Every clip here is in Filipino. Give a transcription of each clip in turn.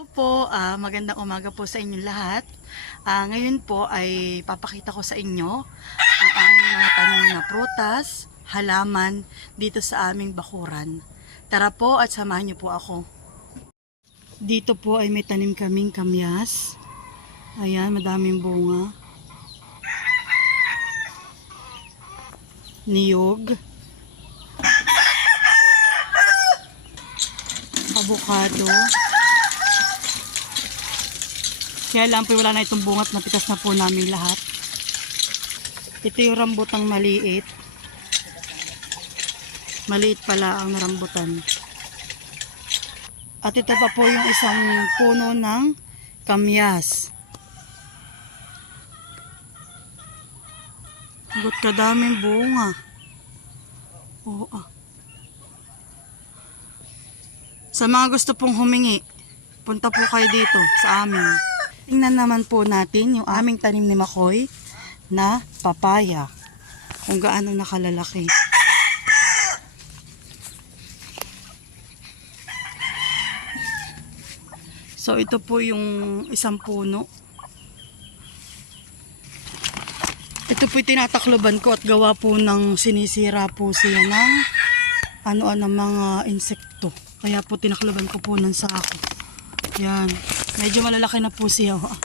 Po, ah, magandang umaga po sa inyong lahat. Ah, ngayon po ay papakita ko sa inyo ang aming mga tanim na prutas, halaman dito sa aming bakuran. Tara po at samahan niyo po ako. Dito po ay may tanim kaming kamyas. Ayan, madaming bunga. Niyog. Avocado. Kaya lang po wala na itong bungat, napitas na po namin lahat. Ito yung rambutang maliit. Maliit pala ang rambutan. At ito pa po yung isang puno ng kamyas. Ba't kadaming bunga? Oo ah. Sa mga gusto pong humingi, punta po kayo dito sa amin. Tingnan naman po natin yung aming tanim ni Makoy na papaya. Kung gaano nakalalaki. So ito po yung isang puno. Ito po tinatakloban ko at gawa po ng sinisira po siya ng ano-ano mga insekto. Kaya po tinakloban ko po ng sako. Yan. Medyo malalaki na po siya. oh.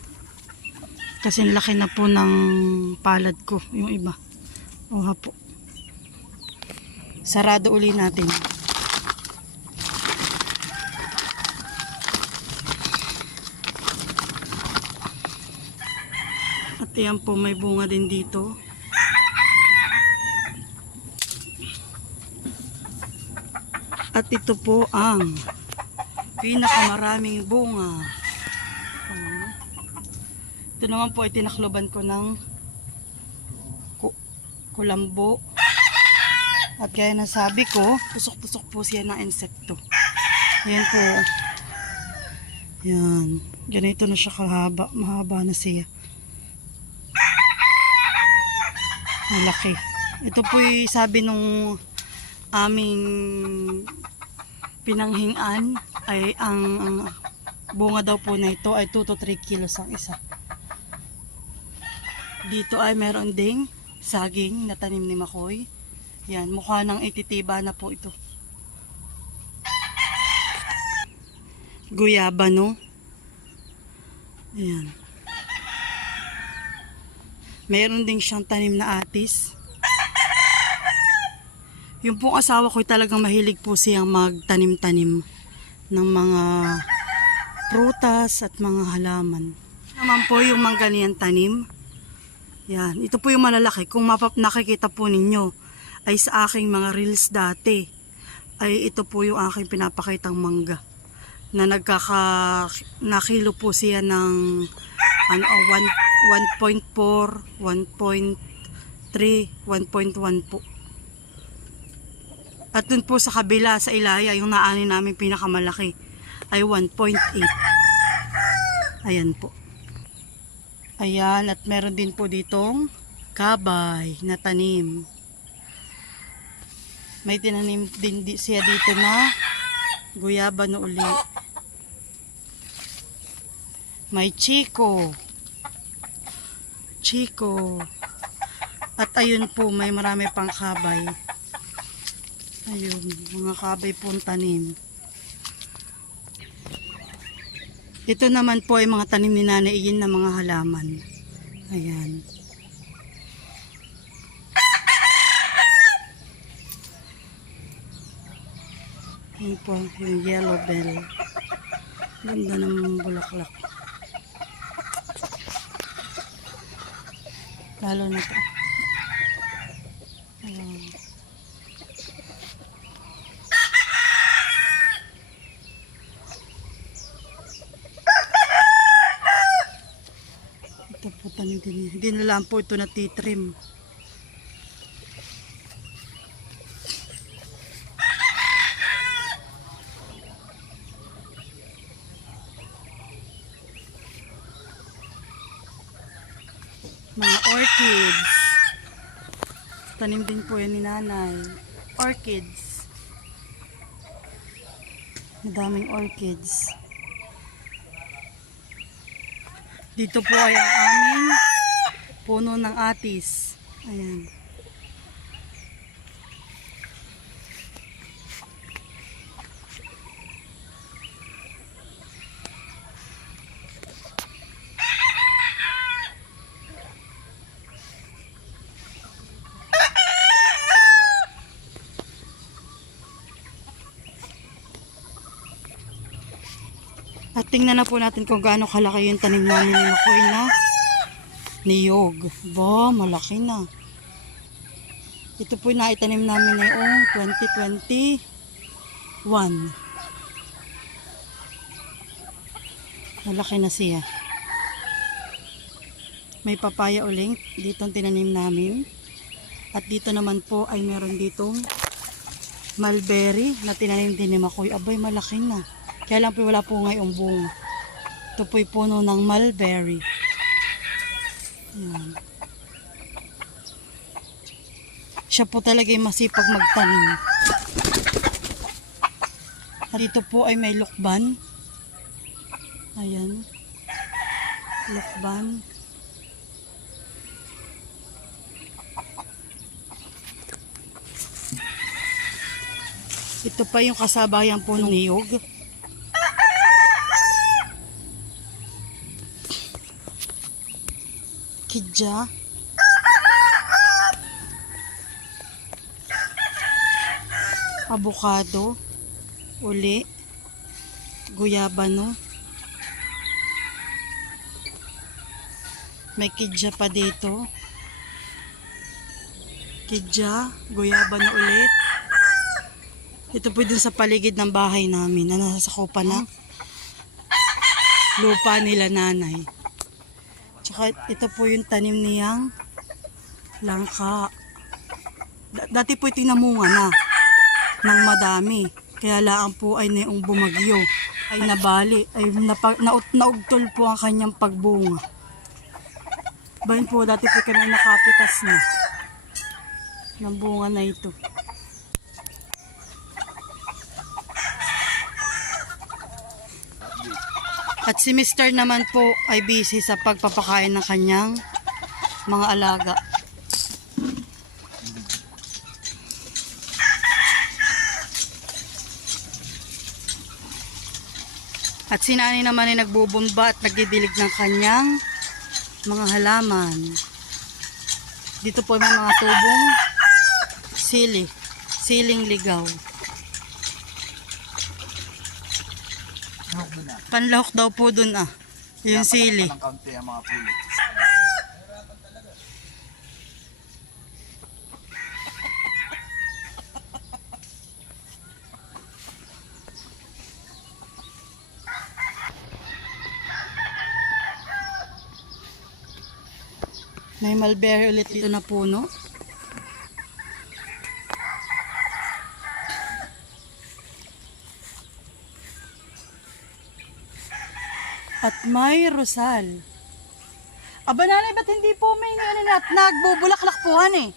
Kasi laki na po ng palad ko, yung iba. Oha po. Sarado uli natin. At yan po, may bunga din dito. At ito po ang pinakamaraming bunga. Ayan. Ito naman po ay tinakloban ko ng ku- kulambo. At gaya na sabi ko, pusok-pusok po siya ng insekto. Ayan po. Yan. Ganito na siya kahaba. Mahaba na siya. Malaki. Ito po yung sabi nung aming pinanghingan ay ang, ang bunga daw po na ito ay 2 to 3 kilos ang isa. Dito ay meron ding saging na tanim ni Makoy. Yan, mukha ng ititiba na po ito. Guyaba, no? Ayan. Meron ding siyang tanim na atis. Yung pong asawa ko talagang mahilig po siyang magtanim-tanim ng mga prutas at mga halaman. Naman po yung mga ganyan tanim. Yan, ito po yung malalaki. Kung mapap nakikita po ninyo ay sa aking mga reels dati ay ito po yung aking pinapakitang mangga na nagkaka nakilo po siya ng ano oh, one- 1.4, 1.3, 1.1 po. At dun po sa kabila, sa Ilaya, yung naani namin pinakamalaki ay 1.8. Ayan po. Ayan, at meron din po ditong kabay na tanim. May tinanim din di, siya dito na guyaba na uli. May chiko. Chico. At ayun po, may marami pang kabay. Ayun, mga kabay pong tanim. Ito naman po ay mga tanim ni Nanay Iyin na mga halaman. Ayan. Yun po, yung yellow bell. Ganda ng bulaklak. Lalo na to. Ayan. Ito din. Hindi na lang po ito natitrim. Mga orchids. Tanim din po yan ni nanay. Orchids. Madaming orchids. Dito po ay ang aming puno ng atis. Ayan. At tingnan na po natin kung gaano kalaki yung tanim namin ng akoy na niyog. Ba, malaki na. Ito po yung naitanim namin ngayong 2021. Malaki na siya. May papaya uling dito tinanim namin. At dito naman po ay meron ditong mulberry na tinanim din ni Makoy. Abay, malaki na. Kaya lang po wala po ngayong bunga. Ito po'y puno ng mulberry. Yan. Siya po talaga yung masipag magtanim. Dito po ay may lukban. Ayan. Lukban. Ito pa yung kasabayan po ng niyog. Kidja. Avocado. Uli. Guyabano. May kidja pa dito. Kidja. Guyabano ulit. Ito po dun sa paligid ng bahay namin na nasa sakupan na lupa nila nanay. Tsaka ito po yung tanim niyang langka. Da- dati po ito namunga na ng madami. Kaya laang po ay neong bumagyo ay nabali, ay napa, naut, po ang kanyang pagbunga. Bayan po, dati po kami nakapitas na ng bunga na ito. At si Mr. naman po ay busy sa pagpapakain ng kanyang mga alaga. At si Nani naman ay nagbubumba at nagdidilig ng kanyang mga halaman. Dito po may mga tubong sili, siling ligaw. Panlahok daw po dun ah. Yung sili. ng kaunti ang mga pulo. May mulberry ulit dito na puno. May rosal. Aba nanay, ba't hindi po may ano na, nagbubulaklak po han eh?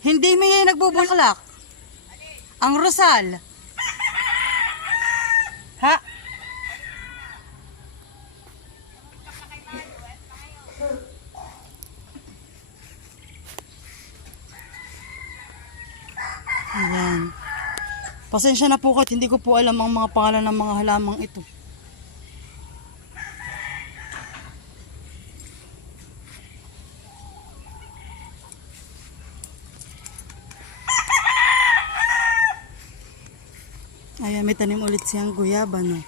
Hindi may nagbubulaklak. Ang rosal. Ha? Ayan. Pasensya na po kahit hindi ko po alam ang mga pangalan ng mga halamang ito. Ayan, may tanim ulit siyang guyaba, no?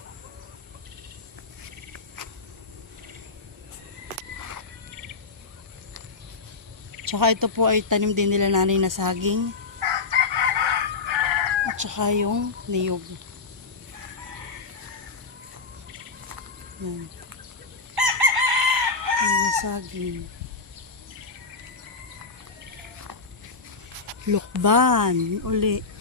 Tsaka ito po ay tanim din nila nanay na saging. At saka yung niyog. Yan. Yung saging. Lukban. Uli.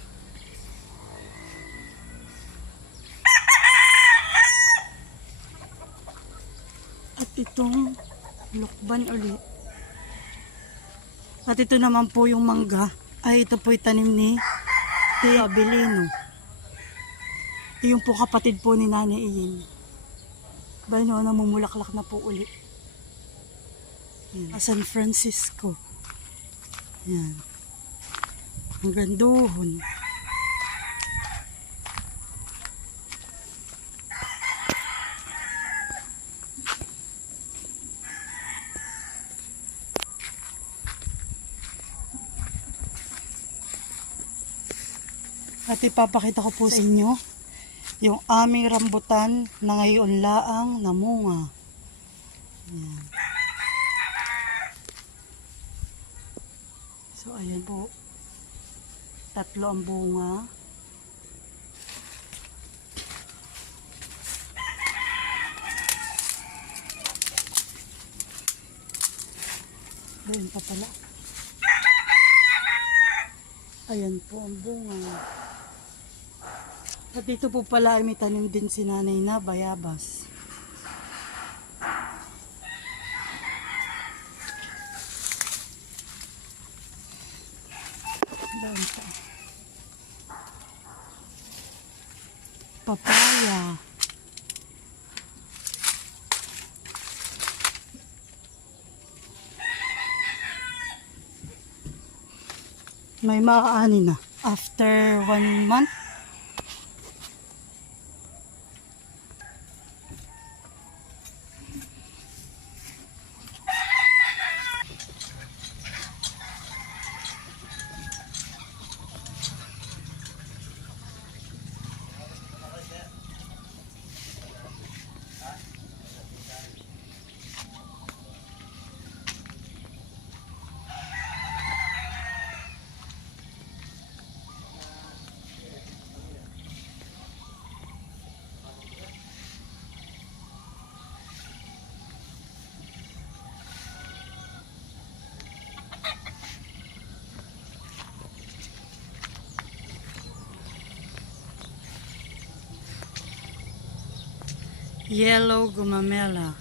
Lukban uli. At ito naman po yung mangga. Ay, ito po yung tanim ni Tia Belino. Yung po kapatid po ni Nani Iyin. Ba nyo, namumulaklak na po uli. Yan. San Francisco. Yan. Ang ganduhon. At ipapakita ko po sa inyo yung aming rambutan na ngayon laang namunga. Ayan. So, ayan po. Tatlo ang bunga. Ayan pa pala. Ayan po ang bunga. At dito po pala ay may tanim din si nanay na bayabas. Papaya. May makaani na. After one month, yellow gumamela.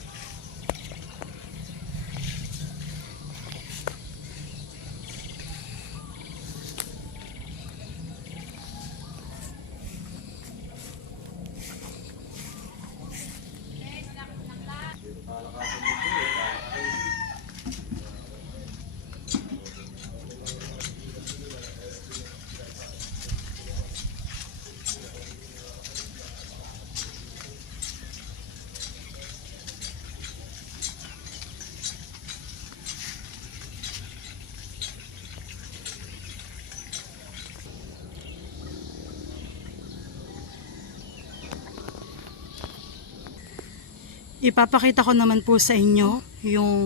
Ipapakita ko naman po sa inyo yung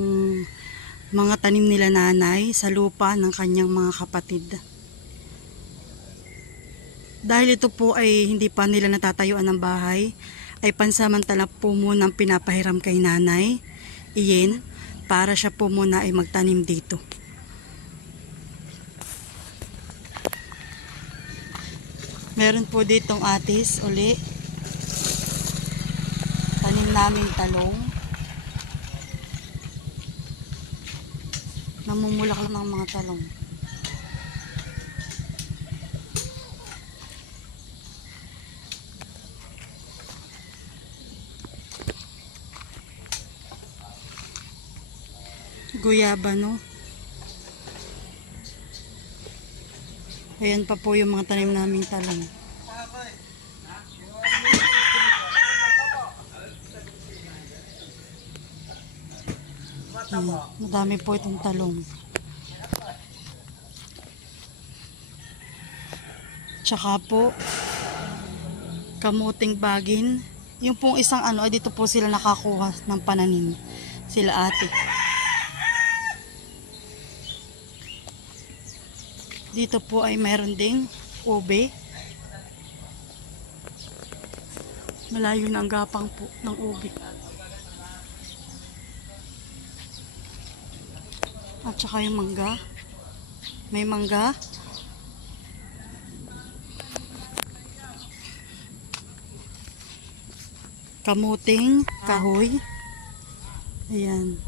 mga tanim nila nanay sa lupa ng kanyang mga kapatid. Dahil ito po ay hindi pa nila natatayuan ng bahay, ay pansamantala po muna pinapahiram kay nanay, iyen, para siya po muna ay magtanim dito. Meron po ditong atis uli. Tanim namin talong. Namumulak lang ang mga talong. Guyaba, no? Ayan pa po yung mga tanim naming talong. Ayan, madami po itong talong. Tsaka po, kamuting bagin. Yung pong isang ano, ay dito po sila nakakuha ng pananim. Sila ate. Dito po ay meron ding ube. Malayo na ang gapang po ng ube. At saka yung mangga. May mangga. Kamuting, kahoy. Ayan.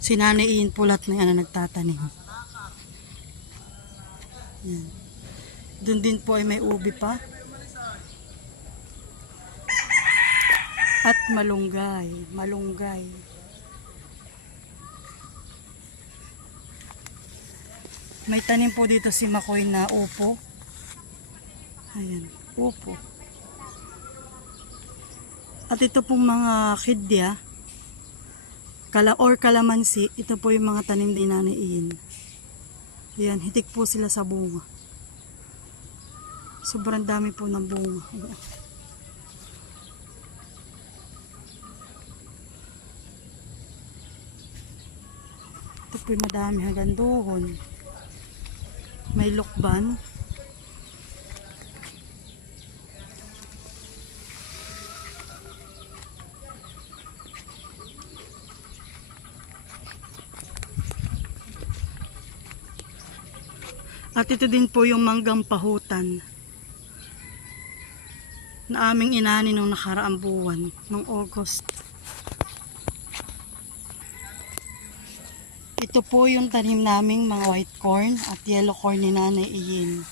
Si Nanay Ian Pulat na yan na nagtatanim. Ayan. Doon din po ay may ubi pa. At malunggay. Malunggay. May tanim po dito si Makoy na upo. Ayan, upo. At ito pong mga kidya, kala or kalamansi, ito po yung mga tanim din Nanay Ian. Ayan, hitik po sila sa bunga. Sobrang dami po ng bunga. Ito po yung madami hanggang doon. May lukban. At ito din po yung manggang pahutan na aming inani nung nakaraang buwan, nung August. Ito po yung tanim naming mga white corn at yellow corn ni Nanay Iyin.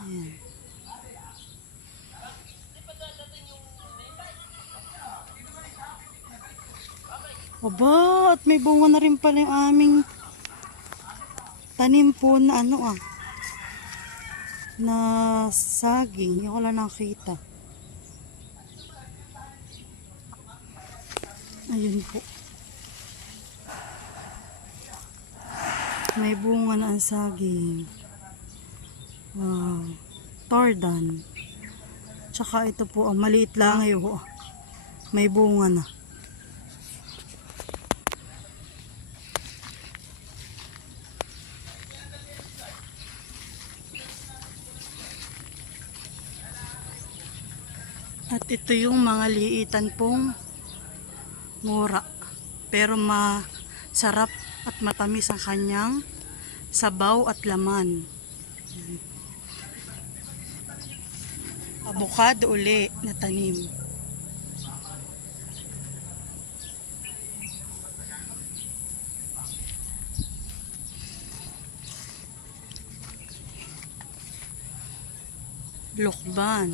Ayan. Aba, at may bunga na rin pala yung aming tanim po na ano ah na saging yung ko lang nakita ayun po may bunga na ang saging. Wow. Tordan tsaka ito po ang maliit lang ngayon may bunga na. At ito yung mga liitan pong mura. Pero masarap at matamis ang kanyang sabaw at laman. Avocado uli na tanim. Lukban.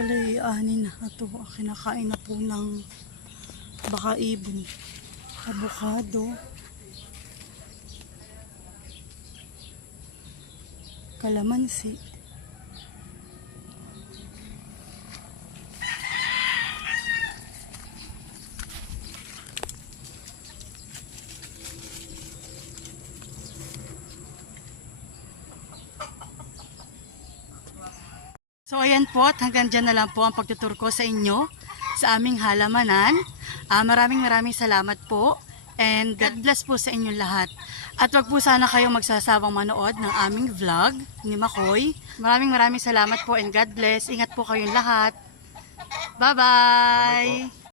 Pala ani na ito. Kinakain na po ng baka ibon. Avocado. Kalamansi. So ayan po at hanggang dyan na lang po ang pagtutur ko sa inyo sa aming halamanan. Ah, maraming maraming salamat po and God bless po sa inyong lahat. At wag po sana kayong magsasawang manood ng aming vlog ni Makoy. Maraming maraming salamat po and God bless. Ingat po kayong lahat. Bye-bye!